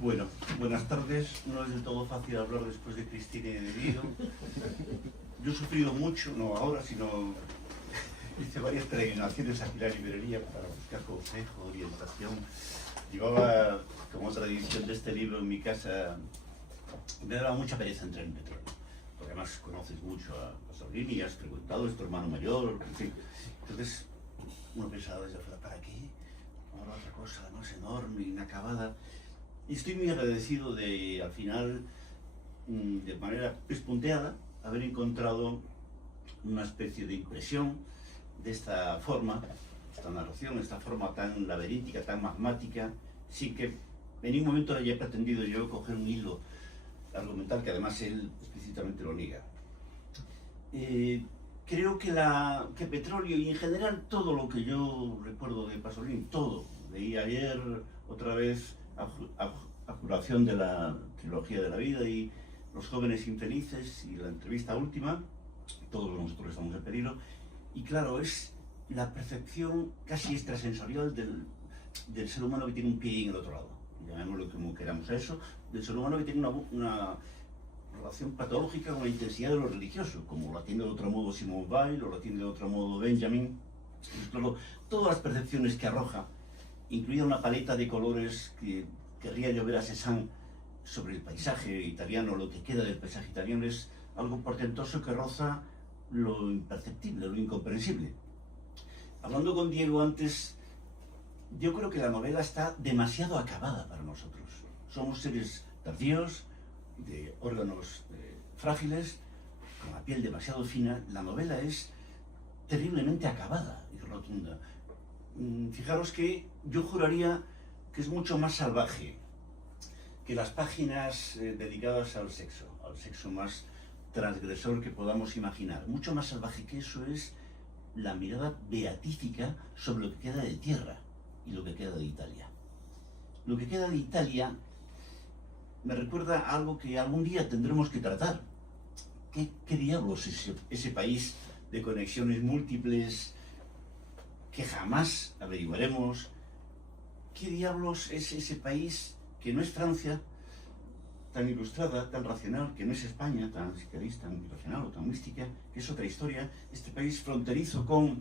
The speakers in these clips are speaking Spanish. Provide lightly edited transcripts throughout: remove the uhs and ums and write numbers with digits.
Bueno, buenas tardes. No es del todo fácil hablar después de Cristina y de Diego. Yo he sufrido mucho, no ahora, sino hice varias peregrinaciones aquí a la librería para buscar consejo, orientación. Llevaba como tradición de este libro en mi casa. Me daba mucha pereza entrar en petróleo, porque además conoces mucho a Pasolini, has frecuentado, es tu hermano mayor, en fin. Entonces uno pensaba desde afuera, ¿para qué? Ahora otra cosa más enorme, inacabada. Y estoy muy agradecido de, al final, de manera espunteada, haber encontrado una especie de impresión de esta forma, esta narración, esta forma tan laberíntica, tan magmática, sin que en ningún momento haya pretendido yo coger un hilo argumental, que además él explícitamente lo niega. Creo que Petróleo y en general todo lo que yo recuerdo de Pasolini, todo, leí ayer otra vez a curación de la trilogía de la vida y Los jóvenes infelices y la entrevista última, todos nosotros estamos en peligro, y claro, es la percepción casi extrasensorial del ser humano que tiene un pie en el otro lado, llamémoslo como queramos a eso, del ser humano que tiene una relación patológica con la intensidad de lo religioso, como la tiene de otro modo Simone Weil o la tiene de otro modo Benjamin. Claro, todas las percepciones que arroja, incluida una paleta de colores que querría yo ver a Cézanne sobre el paisaje italiano, lo que queda del paisaje italiano, es algo portentoso que roza lo imperceptible, lo incomprensible. Hablando con Diego antes, yo creo que la novela está demasiado acabada para nosotros. Somos seres tardíos, de órganos frágiles, con la piel demasiado fina. La novela es terriblemente acabada y rotunda. Fijaros que yo juraría que es mucho más salvaje que las páginas dedicadas al sexo más transgresor que podamos imaginar. Mucho más salvaje que eso es la mirada beatífica sobre lo que queda de tierra y lo que queda de Italia. Lo que queda de Italia me recuerda a algo que algún día tendremos que tratar. ¿Qué diablos es ese país de conexiones múltiples que jamás averiguaremos? ¿Qué diablos es ese país que no es Francia, tan ilustrada, tan racional, que no es España, tan psiquialista, tan irracional o tan mística, que es otra historia? Este país fronterizo con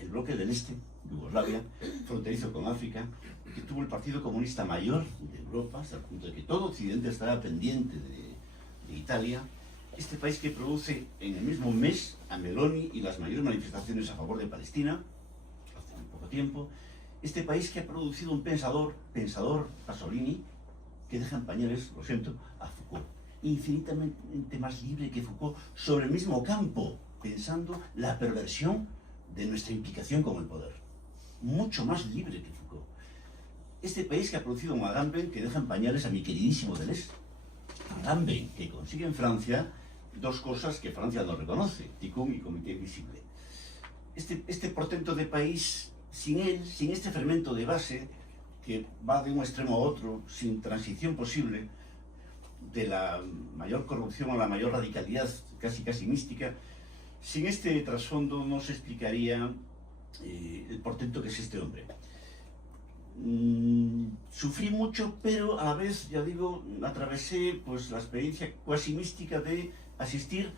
el bloque del Este, Yugoslavia, fronterizo con África, que tuvo el Partido Comunista mayor de Europa, hasta el punto de que todo Occidente estaba pendiente de Italia. Este país que produce en el mismo mes a Meloni y las mayores manifestaciones a favor de Palestina, hace muy poco tiempo. Este país que ha producido un pensador, Pasolini, que deja en pañales, lo siento, a Foucault, infinitamente más libre que Foucault, sobre el mismo campo, pensando la perversión de nuestra implicación con el poder. Mucho más libre que Foucault. Este país que ha producido un Agamben que deja en pañales a mi queridísimo Deleuze. Agamben, que consigue en Francia dos cosas que Francia no reconoce, Ticún y Comité Invisible. Este portento de país, sin él, sin este fermento de base, que va de un extremo a otro, sin transición posible, de la mayor corrupción a la mayor radicalidad, casi mística, sin este trasfondo no se explicaría el portento que es este hombre. Sufrí mucho, pero a la vez, ya digo, atravesé pues la experiencia cuasi mística de asistir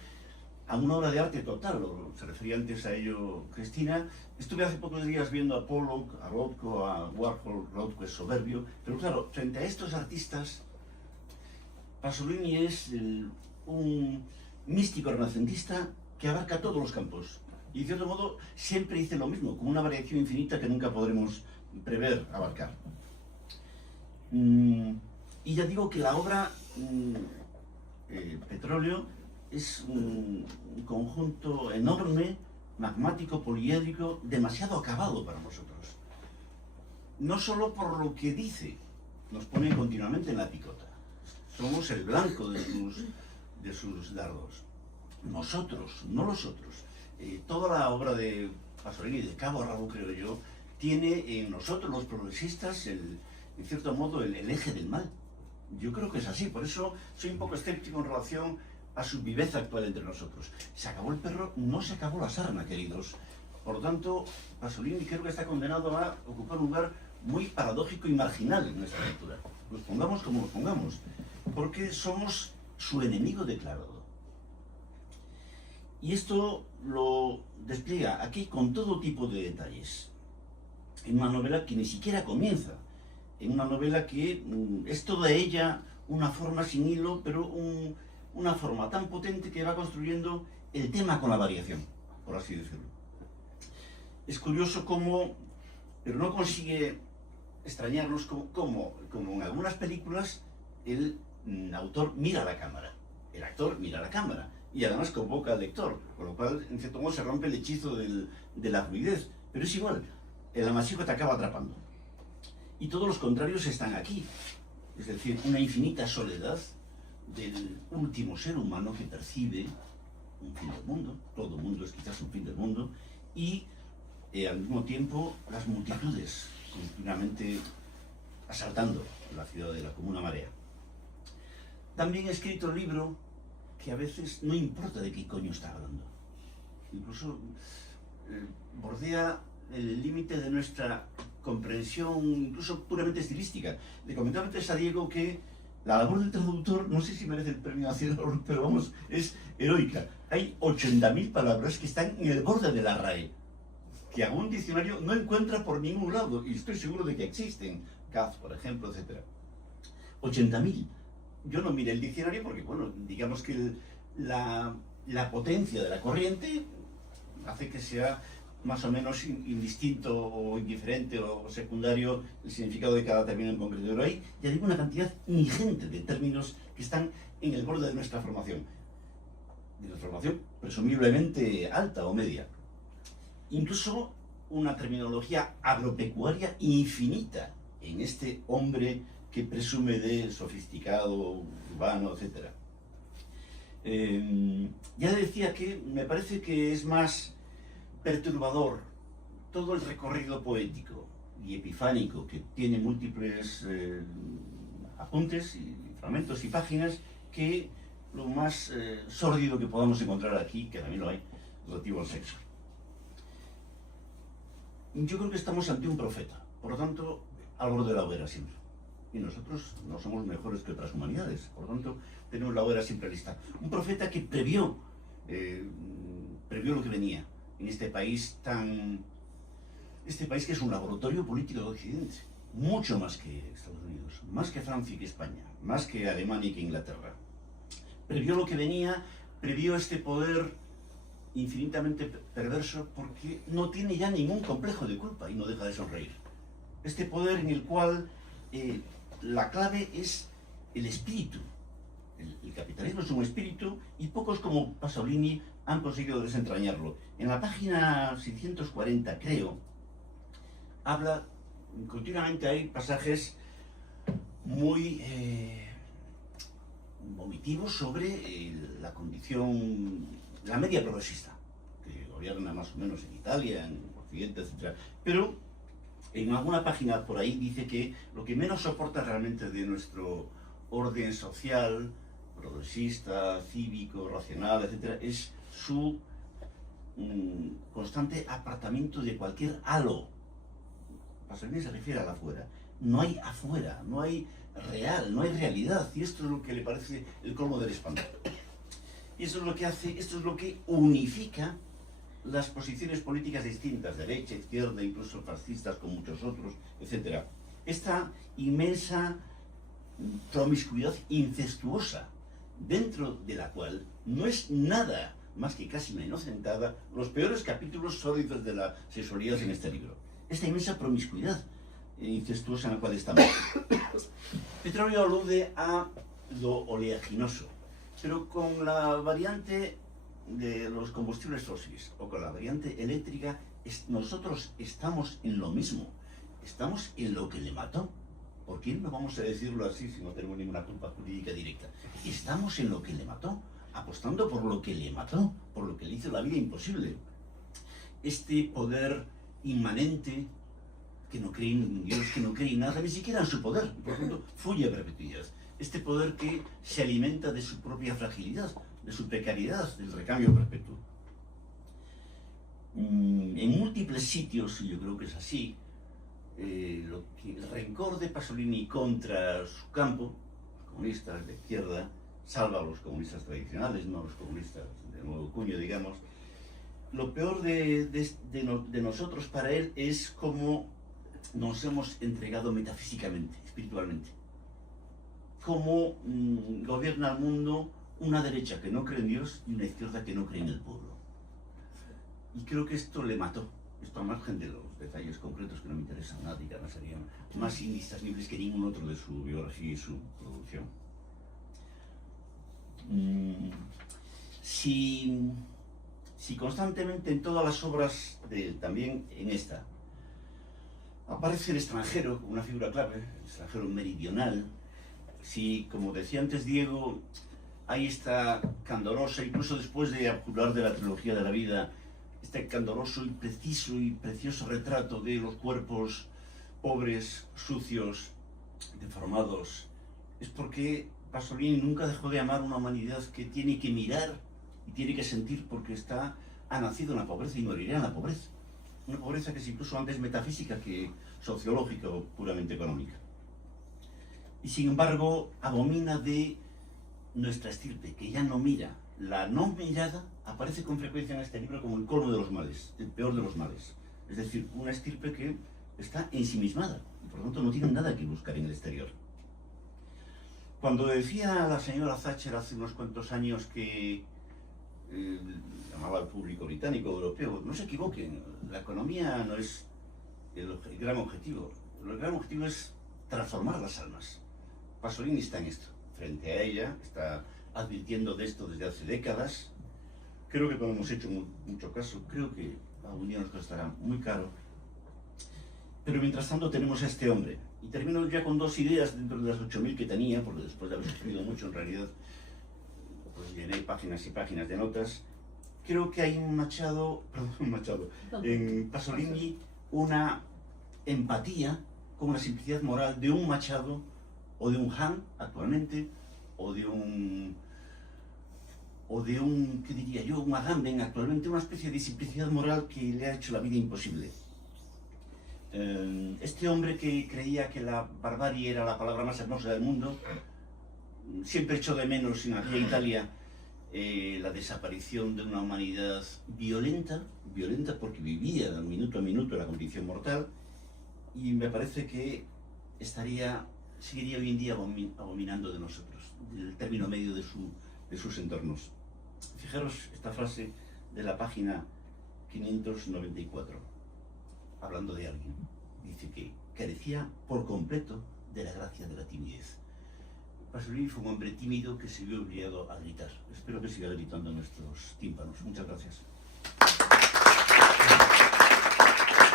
a una obra de arte total, se refería antes a ello Cristina. Estuve hace pocos días viendo a Pollock, a Rothko, a Warhol. Rothko es soberbio, pero claro, frente a estos artistas, Pasolini es un místico renacentista que abarca todos los campos y de otro modo siempre dice lo mismo, con una variación infinita que nunca podremos prever abarcar. Y ya digo que la obra Petróleo es un conjunto enorme, magmático, poliédrico, demasiado acabado para nosotros. No solo por lo que dice, nos pone continuamente en la picota. Somos el blanco de sus dardos. Nosotros, no los otros. Toda la obra de Pasolini, de cabo a rabo, creo yo, tiene en nosotros, los progresistas, en cierto modo, el eje del mal. Yo creo que es así, por eso soy un poco escéptico en relación a su viveza actual entre nosotros. Se acabó el perro, no se acabó la sarna, queridos. Por lo tanto, Pasolini creo que está condenado a ocupar un lugar muy paradójico y marginal en nuestra lectura. Los pongamos como los pongamos, porque somos su enemigo declarado. Y esto lo despliega aquí con todo tipo de detalles, en una novela que ni siquiera comienza, en una novela que es toda ella una forma sin hilo, pero una forma tan potente que va construyendo el tema con la variación, por así decirlo. Es curioso cómo, pero no consigue extrañarnos como en algunas películas el autor mira a la cámara, el actor mira a la cámara y además convoca al lector, con lo cual en cierto modo se rompe el hechizo de la fluidez, pero es igual, el amasijo te acaba atrapando. Y todos los contrarios están aquí, es decir, una infinita soledad del último ser humano que percibe un fin del mundo, todo mundo es quizás un fin del mundo, y al mismo tiempo las multitudes continuamente asaltando la ciudadela como una marea. También he escrito el libro que a veces no importa de qué coño está hablando, incluso bordea el límite de nuestra comprensión, incluso puramente estilística. Le comentaba antes a Diego que la labor del traductor, no sé si merece el premio nacional, pero vamos, es heroica. Hay 80.000 palabras que están en el borde de la RAE, que algún diccionario no encuentra por ningún lado, y estoy seguro de que existen, Kaz, por ejemplo, etc. 80.000. Yo no miré el diccionario porque, bueno, digamos que la potencia de la corriente hace que sea más o menos indistinto o indiferente o secundario el significado de cada término en concreto. Pero hay, ya digo, una cantidad ingente de términos que están en el borde de nuestra formación presumiblemente alta o media. Incluso una terminología agropecuaria infinita en este hombre que presume de sofisticado, urbano, etc. Ya decía que me parece que es más perturbador todo el recorrido poético y epifánico que tiene múltiples apuntes y fragmentos y páginas que lo más sórdido que podamos encontrar aquí, que también lo hay, relativo al sexo. Yo creo que estamos ante un profeta, por lo tanto, al borde de la hoguera siempre. Y nosotros no somos mejores que otras humanidades, por lo tanto, tenemos la hoguera siempre lista. Un profeta que previó lo que venía en este país que es un laboratorio político de Occidente, mucho más que Estados Unidos, más que Francia y que España, más que Alemania y que Inglaterra. Previó lo que venía, previó este poder infinitamente perverso porque no tiene ya ningún complejo de culpa y no deja de sonreír. Este poder en el cual la clave es el espíritu. El capitalismo es un espíritu y pocos como Pasolini han conseguido desentrañarlo. En la página 640, creo, habla, continuamente hay pasajes muy vomitivos sobre la condición, la media progresista, que gobierna más o menos en Italia, en Occidente, etc. Pero en alguna página por ahí dice que lo que menos soporta realmente de nuestro orden social, progresista, cívico, racional, etc., es su constante apartamiento de cualquier halo. Pasolini se refiere al afuera. No hay afuera, no hay real, no hay realidad. Y esto es lo que le parece el colmo del espanto. Y eso es lo que hace, esto es lo que unifica las posiciones políticas distintas, derecha, izquierda, incluso fascistas con muchos otros, etc. Esta inmensa promiscuidad incestuosa, dentro de la cual no es nada más que casi una inocentada los peores capítulos sórdidos de la sexualidad en este libro. Esta inmensa promiscuidad incestuosa en la cual estamos. Petróleo alude a lo oleaginoso, pero con la variante de los combustibles fósiles o con la variante eléctrica, nosotros estamos en lo mismo, estamos en lo que le mató. ¿Por qué no vamos a decirlo así si no tenemos ninguna culpa jurídica directa? Estamos en lo que le mató, apostando por lo que le mató, por lo que le hizo la vida imposible. Este poder inmanente que no cree en Dios, que no cree en nada, ni siquiera en su poder, por lo tanto, fuye a perpetuidad. Este poder que se alimenta de su propia fragilidad, de su precariedad, del recambio perpetuo. En múltiples sitios, y yo creo que es así, el rencor de Pasolini contra su campo, los comunistas de izquierda, salva a los comunistas tradicionales, no a los comunistas de nuevo cuño, digamos. Lo peor de nosotros para él es cómo nos hemos entregado metafísicamente, espiritualmente. Cómo gobierna el mundo una derecha que no cree en Dios y una izquierda que no cree en el pueblo. Y creo que esto le mató. Esto, a margen de los detalles concretos que no me interesan nada y que además serían más indiscernibles que ningún otro de su biografía y su producción. Si constantemente en todas las obras de él, también en esta, aparece el extranjero como una figura clave, el extranjero meridional, si, como decía antes Diego, hay esta candorosa, incluso después de hablar de la trilogía de la vida, este candoroso y preciso y precioso retrato de los cuerpos pobres, sucios, deformados, es porque Pasolini nunca dejó de amar una humanidad que tiene que mirar y tiene que sentir porque ha nacido en la pobreza y morirá en la pobreza. Una pobreza que es incluso antes metafísica que sociológica o puramente económica. Y sin embargo, abomina de nuestra estirpe, que ya no mira. La no mirada aparece con frecuencia en este libro como el colmo de los males, el peor de los males. Es decir, una estirpe que está ensimismada y por lo tanto no tiene nada que buscar en el exterior. Cuando decía la señora Thatcher hace unos cuantos años que llamaba al público británico o europeo, no se equivoquen, la economía no es el gran objetivo. El gran objetivo es transformar las almas. Pasolini está en esto, frente a ella, está advirtiendo de esto desde hace décadas. Creo que no hemos hecho mucho caso, creo que algún día nos costará muy caro. Pero mientras tanto tenemos a este hombre. Y termino ya con dos ideas dentro de las 8.000 que tenía, porque después de haber escrito mucho en realidad, pues llené páginas y páginas de notas. Creo que hay en Pasolini una empatía con la simplicidad moral de un Machado o de un Han actualmente, o de un, ¿qué diría yo?, un Agamben actualmente, una especie de simplicidad moral que le ha hecho la vida imposible. Este hombre que creía que la barbarie era la palabra más hermosa del mundo, siempre echó de menos en aquella Italia la desaparición de una humanidad violenta porque vivía de minuto a minuto la condición mortal, y me parece que seguiría hoy en día abominando de nosotros, del término medio de sus entornos. Fijaros esta frase de la página 594, hablando de alguien. Dice que carecía por completo de la gracia de la timidez. Pasolini fue un hombre tímido que se vio obligado a gritar. Espero que siga gritando en nuestros tímpanos. Muchas gracias.